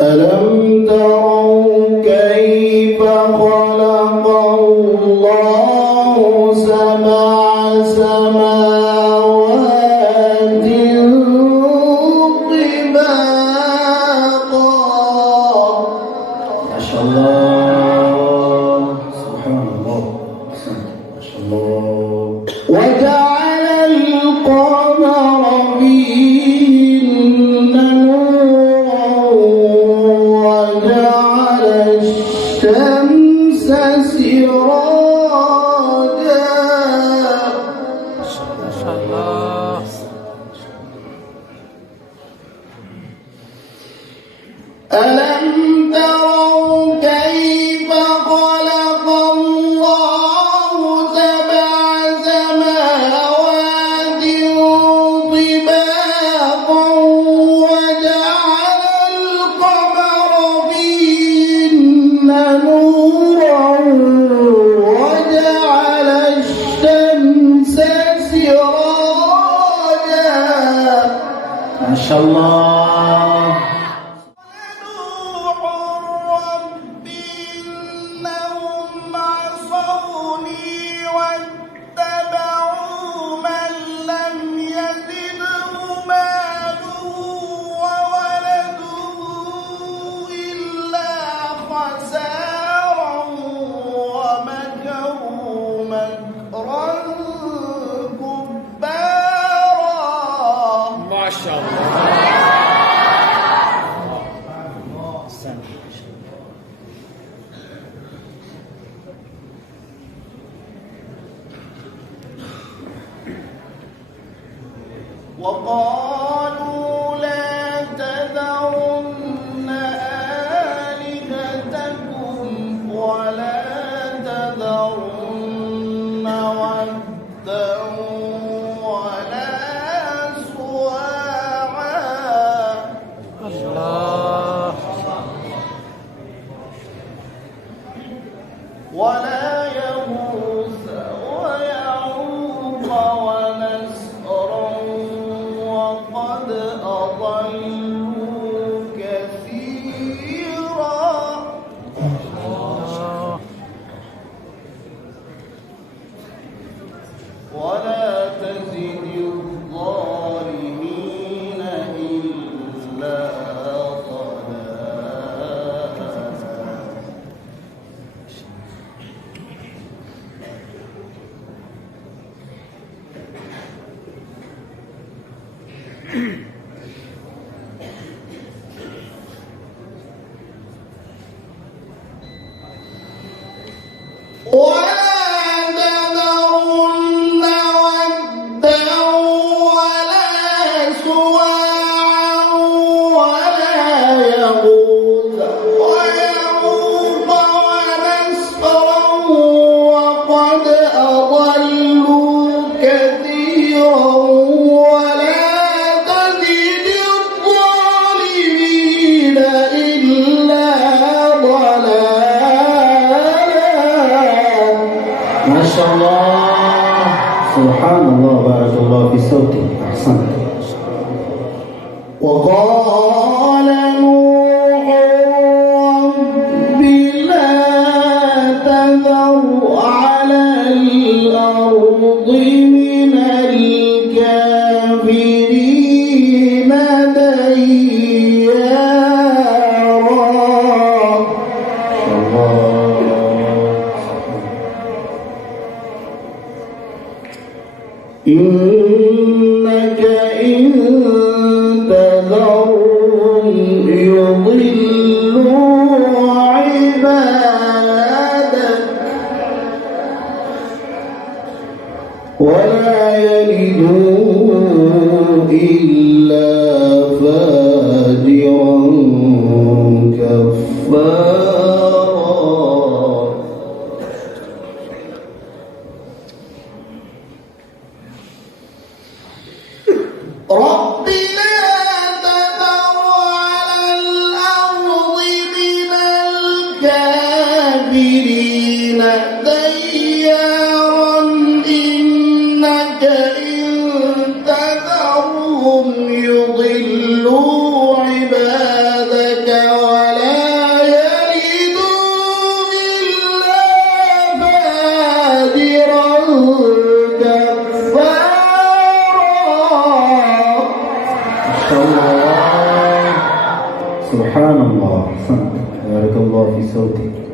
ألم تروا كيف خلق الله سبع سماوات طباقا. ما شاء الله، سبحان الله، ما شاء الله. وجعل القمر فيهن نورا وجعل الشمس سراجا. ما شاء الله. ألم تروا كيف خلق الله سبع سماوات طباقا وجعل القمر فيهن نورا وجعل الشمس سراجا. ما شاء الله. وقالوا لا تذرن آلهتكم ولا تذرن ودا ولا سواعا. الله. ولا يغوث ويعوق ونسرا وقد أضلوا كثيرا. ولا تزد الظالمين إلا ضلالا. ولا تذرن ودا ولا سواعا ولا يغوث ويعوق ونسرا وقد أضلوا كثيرا. ولا تزد الظالمين إلا ضلالا. ما شاء الله، سبحان الله، بارك الله في صوتك، أحسنت. وقال نوح رب لا تذر على الأرض من الكافرين ديارا. إنك إن تذر سبحان الله. بارك الله في صوتك.